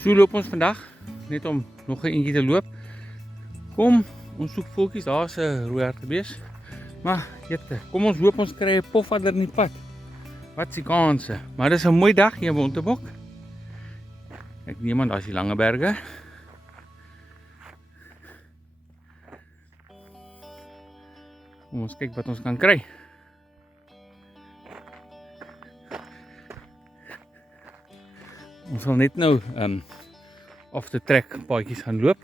So loop ons vandag, net om nog 'n eentjie te loop. Kom, ons soek voeltjies, daar's 'n rooi hartebees. Maar jette, kom ons loop, ons kry 'n pofadder in die pad. Wat is die kanse? Maar dis 'n mooi dag hier in Wontebok. Ek neem aan daar's die lange berge. Kom ons kyk wat ons kan kry. Ons sal net nou off the track paadjies gaan loop.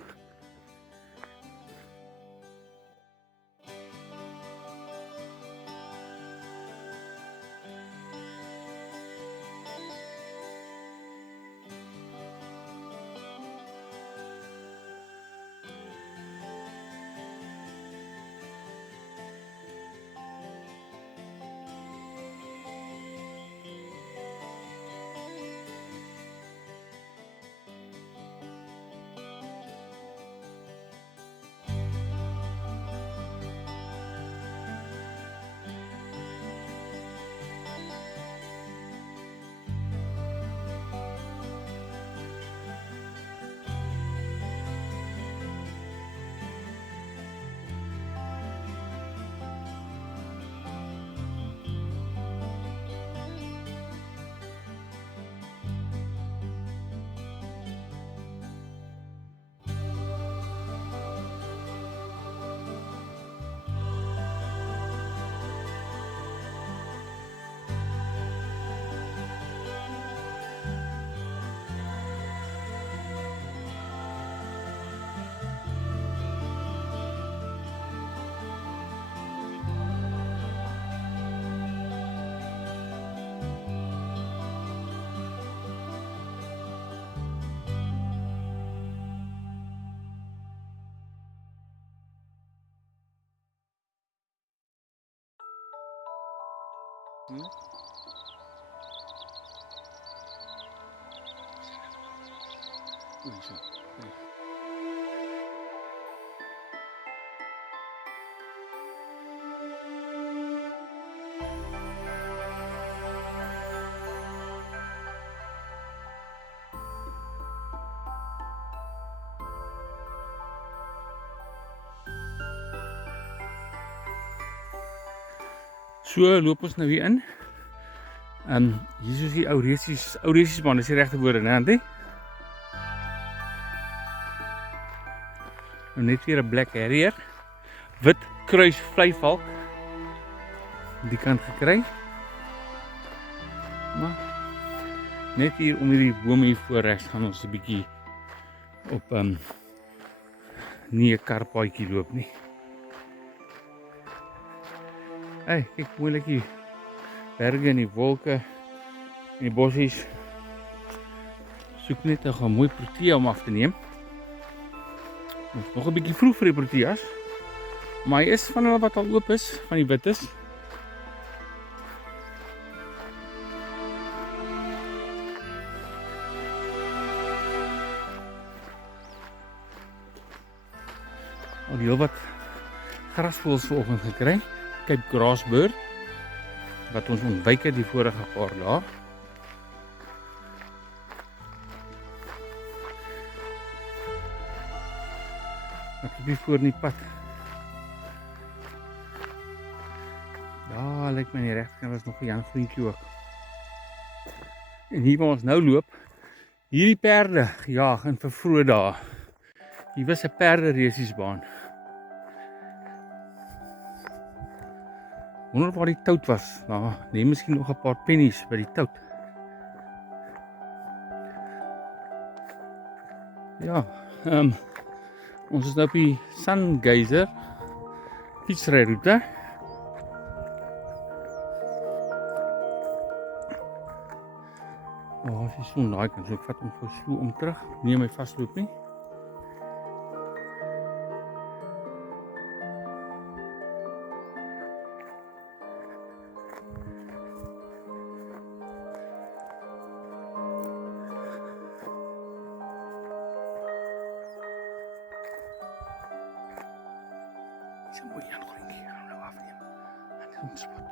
Oei, so. So loop ons nou hier in. Hier is die ou resies man, dis die regte woorde, né, Antie? Nou net weer 'n black harrier, wit kruis vleivalk. Die kant gekry. Maar net hier om hierdie bome hier voor regs gaan ons 'n bietjie op nie 'n karpaadjie loop nie. Hey, kyk hoe moeilik hier berge en die wolke en die bossies. Soek net 'n mooi protea om af te neem. Ons nog 'n bietjie vroeg vir die proteas. Maar hy is van hulle wat al oop is, van die wites. Al heel wat grasvoëls vanoggend gekry. Cape Grassbird wat ons ontwyk het die vorige paar dae. Ek het hier voor in die pad. Ja, lyk my nie regkant was nog 'n jong groentjie ook. En hier waar ons nou loop, hierdie perde jaag in vir vroeë dae. Hier was 'n perde resiesbaan. Wonder waar die tout was. Nou, neem miskien nog 'n paar pennies by die tout. Ja, ons is nou op die Sungeyser fietsryroete. As jy so daai kan, so ek vat hom vir so om terug. Nie my vasloop nie. Dis 'n mooi aangroeiing hier, nou afneem. En dit spot.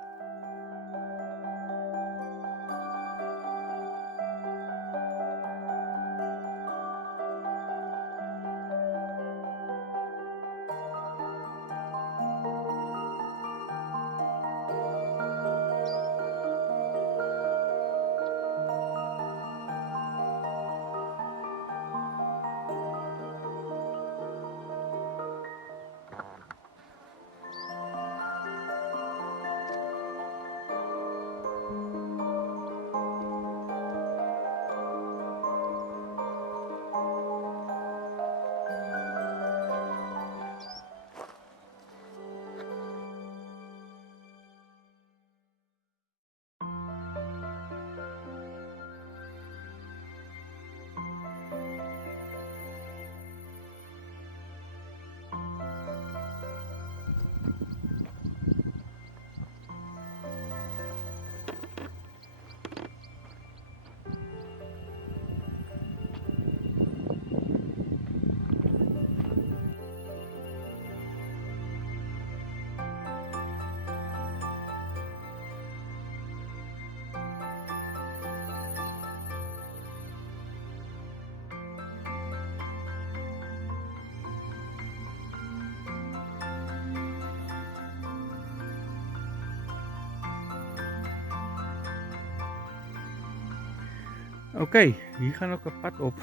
Okay, hier gaan ook 'n pad op.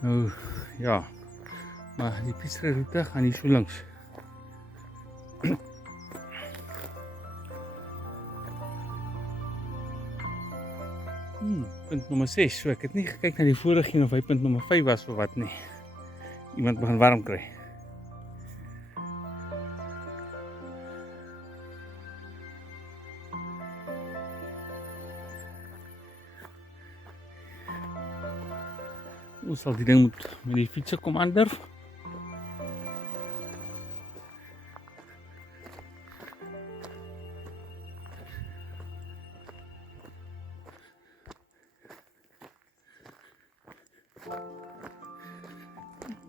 Nou, ja. Maar die fietsroete gaan hier so langs. Punt nommer 6. So ek het nie gekyk na die vorige een of hy punt nommer 5 was of wat nie. Iemand begin warm kry. Ons sal die ding met die fietser kom aandurf.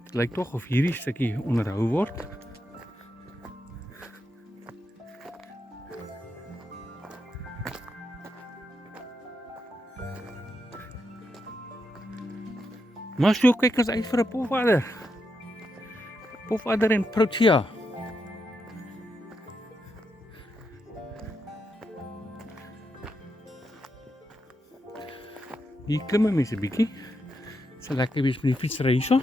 Het lyk tog of hierdie stukkie onderhou word. Maar so kyk ons uit vir 'n pofadder. Pofadder en protea. Hier klim mense 'n bietjie. So lekker wees met die fietsry hierso.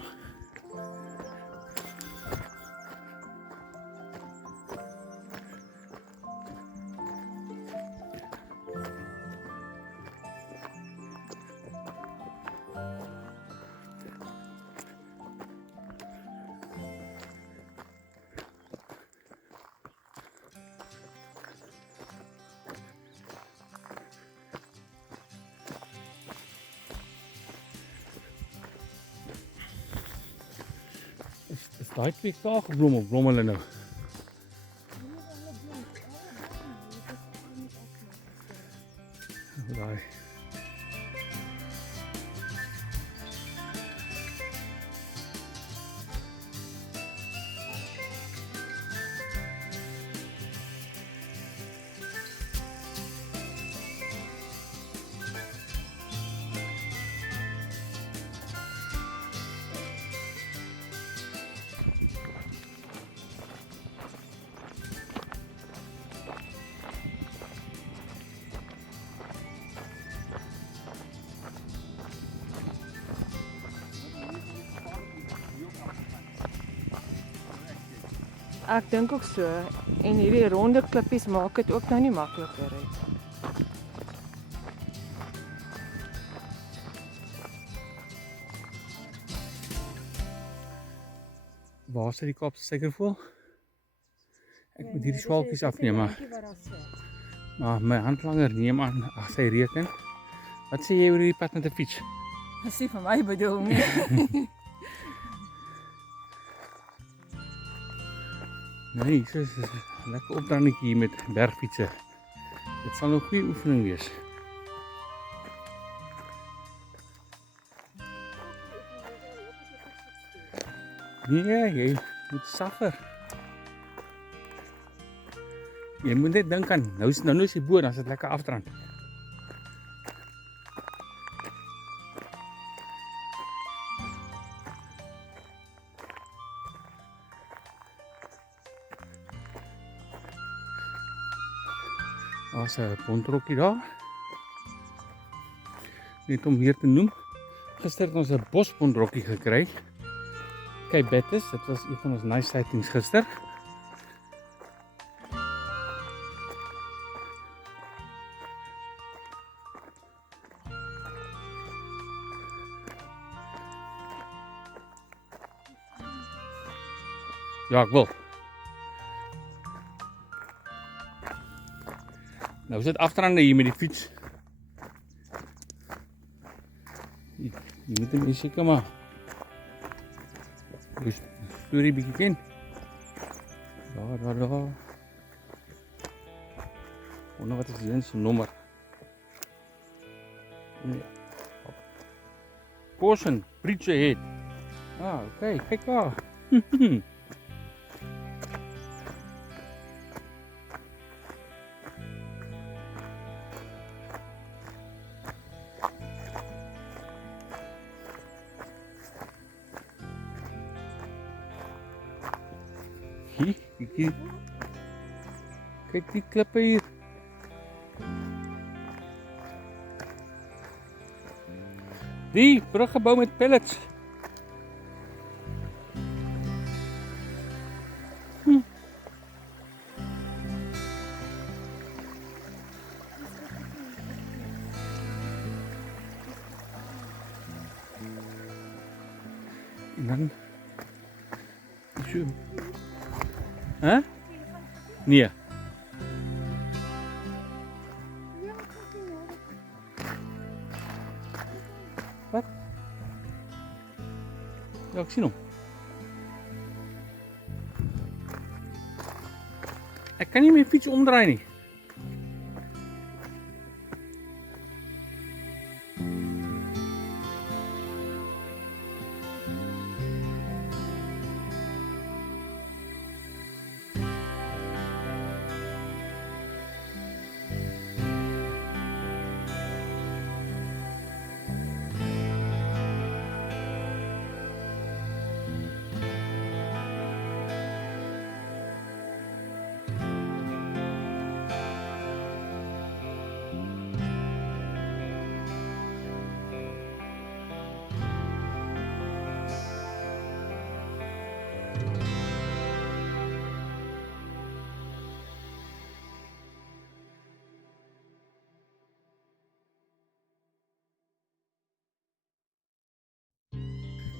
Is daai twee klaar geblom of blom hulle nou? Daai. Ek dink ook so. En hierdie ronde klippies maak dit ook nou nie makliker nie. Waar sit die Kaapse suikervoël? Ek moet hierdie swaalkies afneem, maar my handlanger neem aan ag sy reken. Wat sê jy oor hierdie pad met 'n fiets? Dis nie vir my bedoel nie. Nee, so is lekker opdrandetjie hier met bergfietsen. Dit sal 'n goeie oefening wees. Nee, jy moet saffer. Jy moet net dink aan, nou is die bo, dan is dit lekker afdrand. Daar's 'n bontrokkie daar. Net om hier te noem. Gister het ons 'n bosbontrokkie gekry. Kyk, Bettis, dit was een van ons nice sightings gister. Ja, ek wil. Nou is dit afdraande hier met die fiets. Jy moet hem seker maar die storie bietjie ken. Daar. Wonder wat is die se nommer? Nee. Caution, bridge ahead. Ah, okay, kyk daar. Kijk die klippe hier. Die brug gebou met pellets. En dan so. Hè? Nee. Wat? Ja, ek sien hom. Ek kan nie my fiets omdraai nie.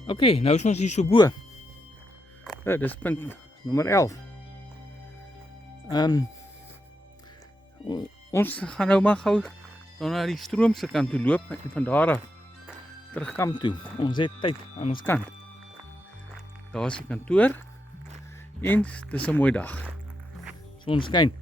Oké, nou is ons hier so bo. Ja, dis punt nommer 11. Ons gaan nou maar gou dan na die stroom se kant toe loop en van daar af terug kamp toe. Ons het tyd aan ons kant. Daar is die kantoor en dis 'n mooi dag. Son skyn.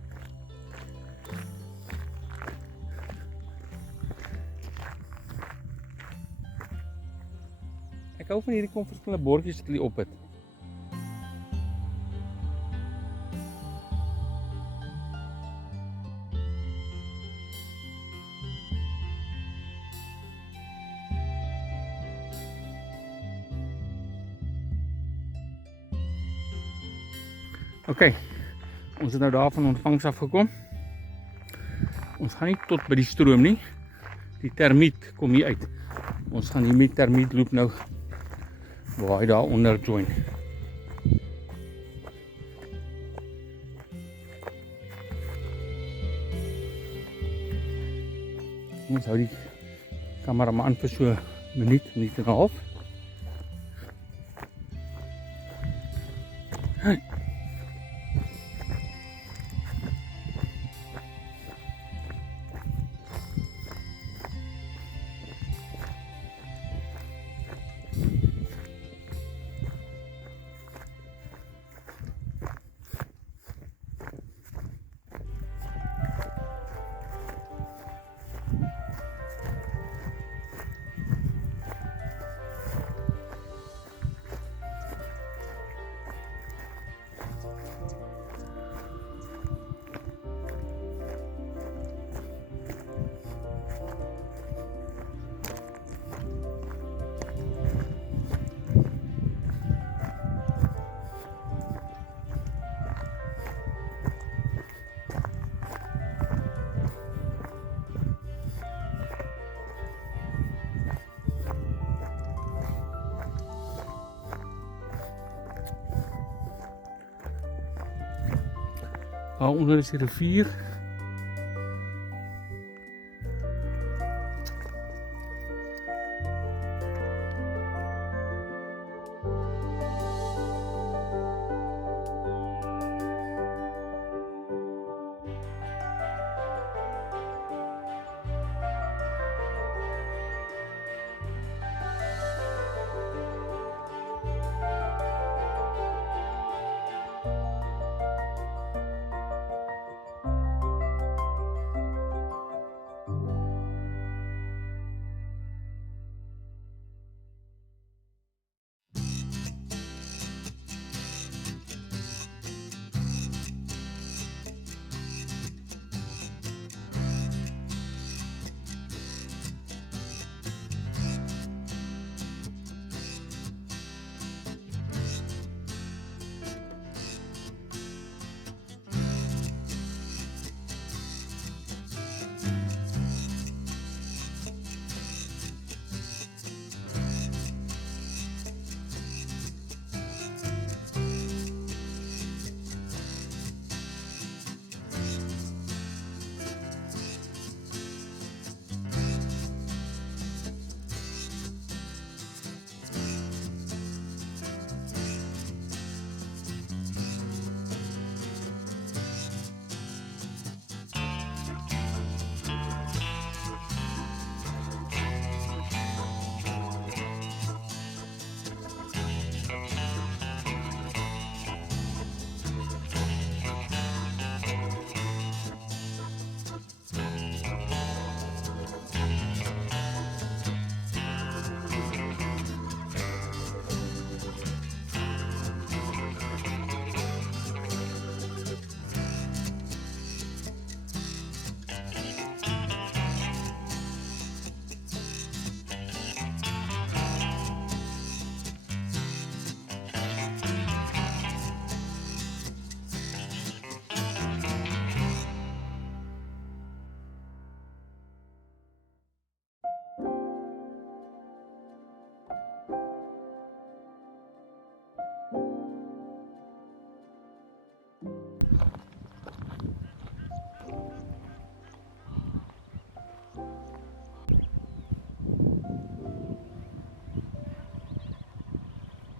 Ek hou van hierdie kom verskillende bordjies wat hulle op het. Oké, ons het nou daar van ontvangs afgekom. Ons gaan nie tot by die stroom nie. Die termiet kom hier uit. Ons gaan hier met termiet loop nou waar hy daar onder join. Ons hou die kamera maar aan vir so 'n minuut en 'n half. Daar onder is die rivier.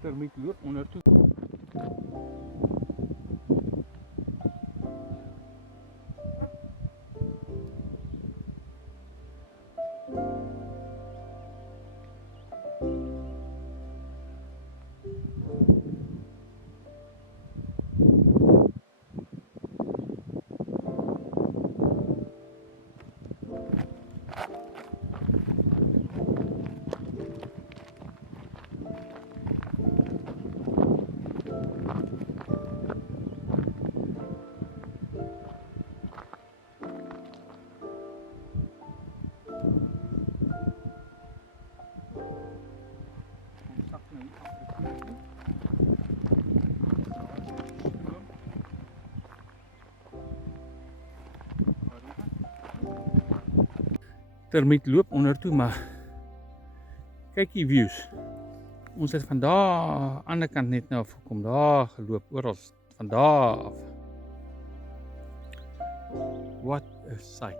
termiet loop onder toe. Termiet loop onder toe, maar kyk die views. Ons het van daar aan die kant net nou afgekom, daar geloop, oral van daar af. What a sight.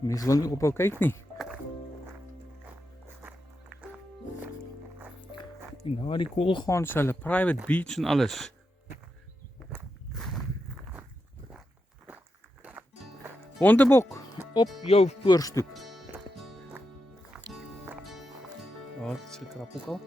Mense wil nie ophou kyk nie. En daar die koolgaans, hulle private beach en alles. Hondebok op jou voorstoep. Ja, dit is gekrap ook al.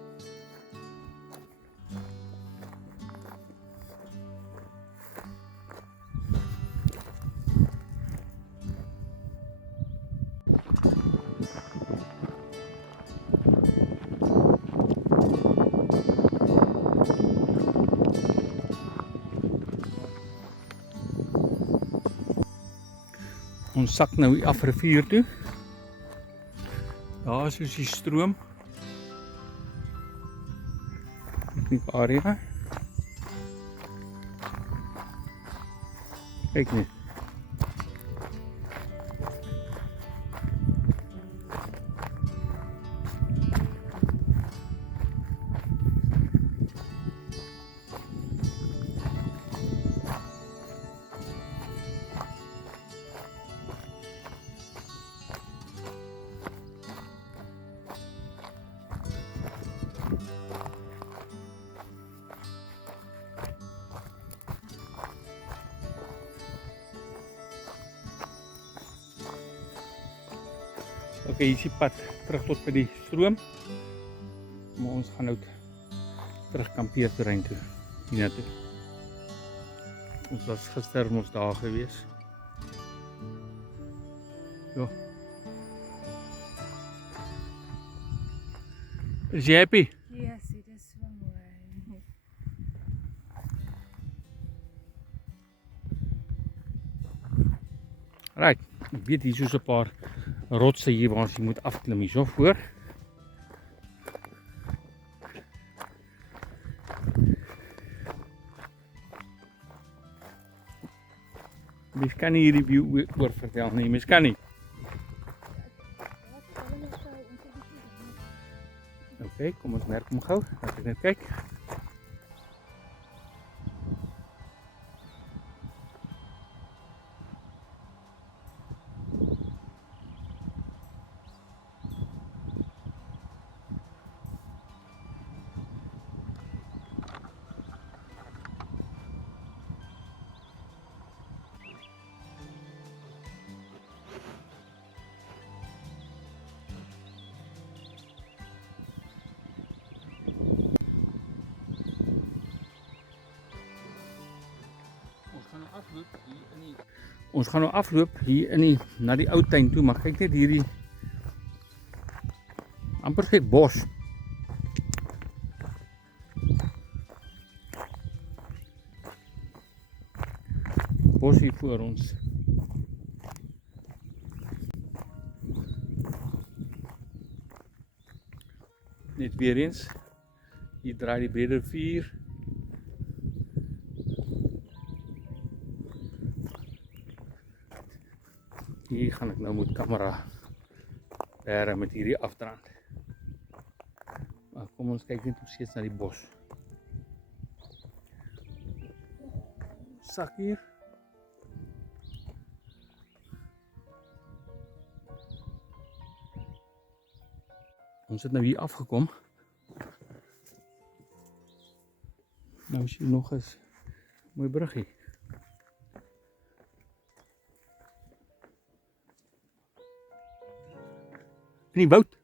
Ons sak nou hier af rivier toe. Daar is soos die stroom. Piknik area. Kyk net. Ok, hier is die pad terug tot by die stroom. Maar ons gaan nou terug kampeerterrein toe, hiernatoe. Ons was gister ons daar gewees. Ja. Is jy happy? Yes, dit is so mooi. Right, ek weet hier soos 'n paar rotse hier waar ons moet afklim hier so voor. Mens kan nie hierdie view oor vertel nie, mens kan nie. Ok, kom ons merk hom gou, laat ek net kyk. Ons gaan nou afloop hier in die na die ou tuin toe, maar kyk net hierdie amper sê bos. Bos hier voor ons. Net weer eens. Hier draai die Brede Rivier. Hier gaan ek nou met kamera bære met hierdie afdraand. Maar kom ons kyk net nog steeds na die bos. Sak hier. Ons het nou hier afgekom. Nou is hier nog eens mooi bruggie. In die woud.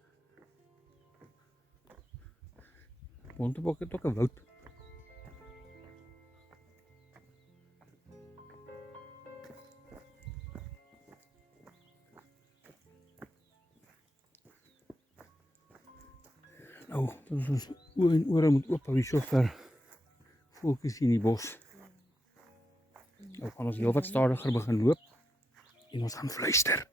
Bontebok het ook 'n woud. Nou, dat is ons oor en oor moet ophou hier so ver fokus hier in die bos. Nou gaan ons heel wat stadiger begin loop en ons gaan fluister.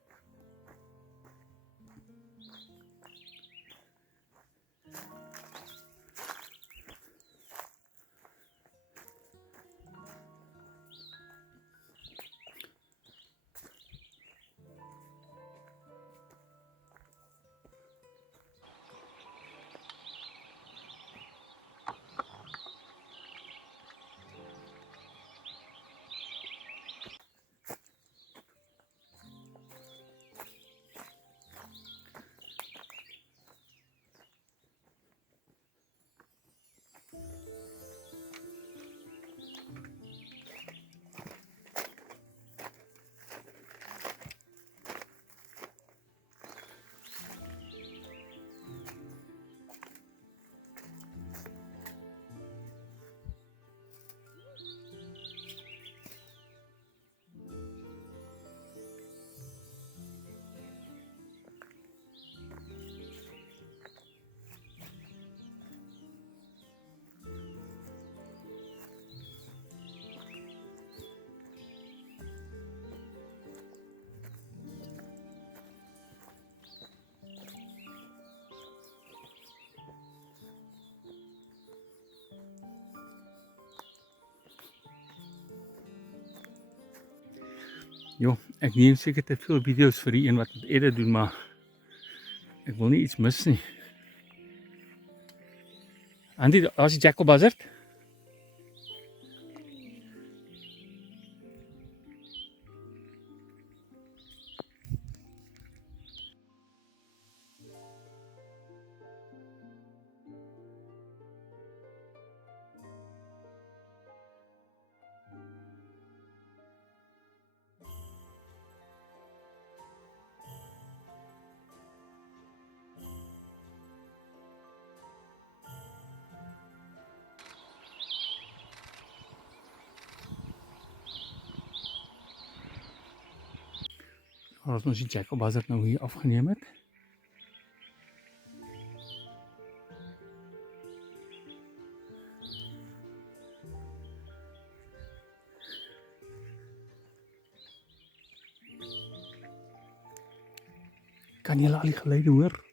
Jo, ek neem seker te veel video's vir die een wat het edit doen, maar ek wil nie iets mis nie. Andy, daar is die Jackal Buzzard. Als ons die Jackal Buzzard nou hier afgeneem het. Kan julle al die geluide hoor?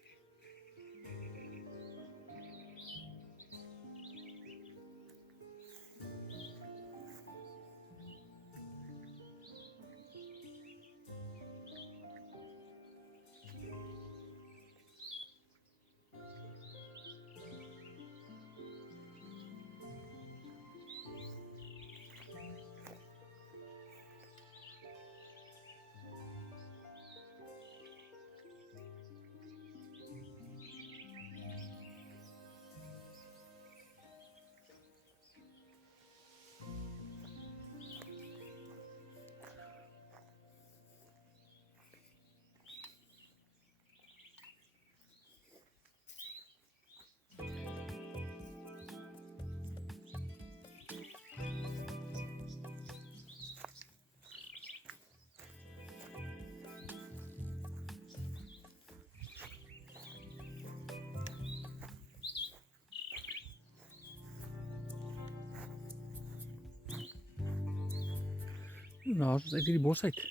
Nou, is ons uit hierdie bos uit.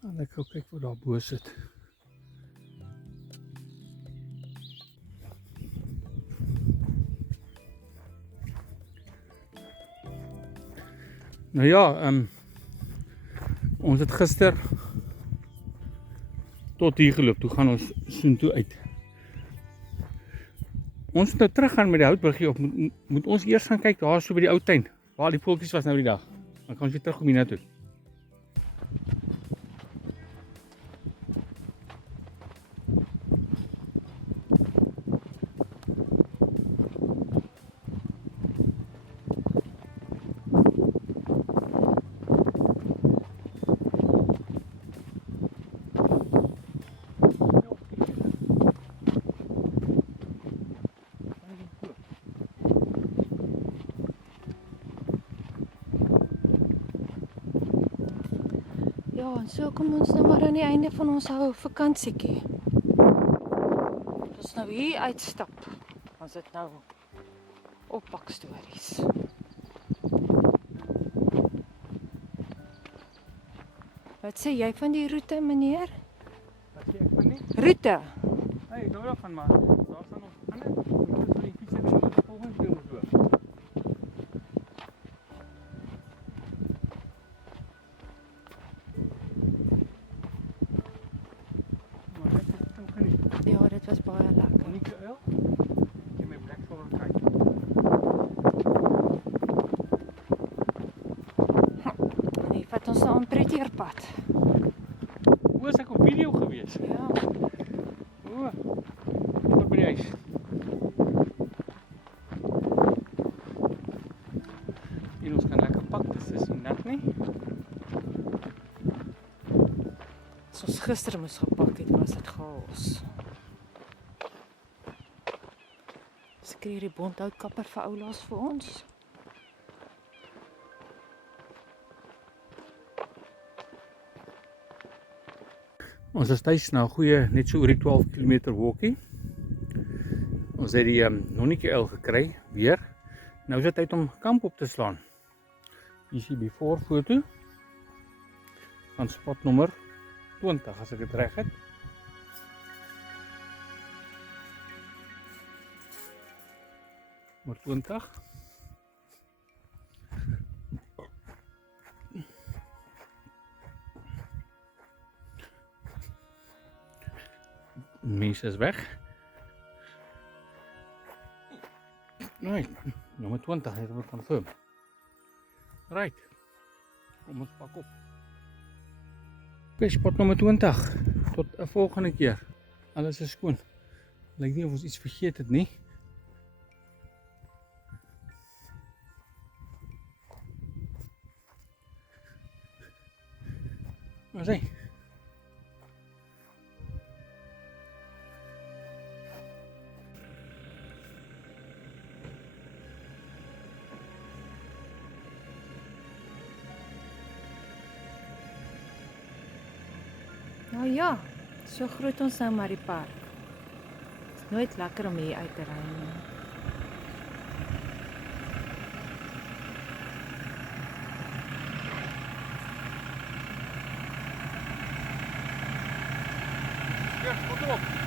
En ek gou kyk wat daar bo sit. Nou ja, ons het gister tot hier geloop. Toe gaan ons soontoe uit. Ons moet nou terug gaan met die houtbruggie of moet ons eers gaan kyk daar so by die ou tuin waar die voeltjies was nou die dag. Dan kan ons weer terugkom hiernatoe. Ja, en so kom ons nou maar aan die einde van ons ou vakansietjie. Ons nou hier uitstap. Ons het nou oppakstories. Wat sê jy van die roete, meneer? Wat sê ek van nie? Roete. Hey, ek hou daarvan maar. Daar staan nog ander. Ons moet die fiets en ons volgende keer moet loop. Ja, dit was baie lekker. Monique uil. In my black forest kyk. Nee, vat ons nou 'n prettier pad. Hoe is ek op video gewees? Ja. O. Tot by die huis. En ons kan lekker pak, dis is nie nat nie. As ons gister moes gepak het, was dit chaos. Skreeu die bondhoutkapper vir oulaas vir ons. Ons is tuis na 'n goeie net so oor die 12 km walkie. Ons het die nonnetjie uil gekry weer. Nou is dit tyd om kamp op te slaan. Hier is die before foto van spot nommer 20 as ek dit reg het. Nommer 20. Mense is weg. Right, nommer 20 het ons confirm. Right. Kom ons pak op. Okay, spot nommer 20. Tot 'n volgende keer. Alles is skoon. Lyk nie of ons iets vergeet het nie. Maar sê. Nou ja, so groet ons nou maar die park. Dit is nooit lekker om hier uit te ry nie. Ja, kom op.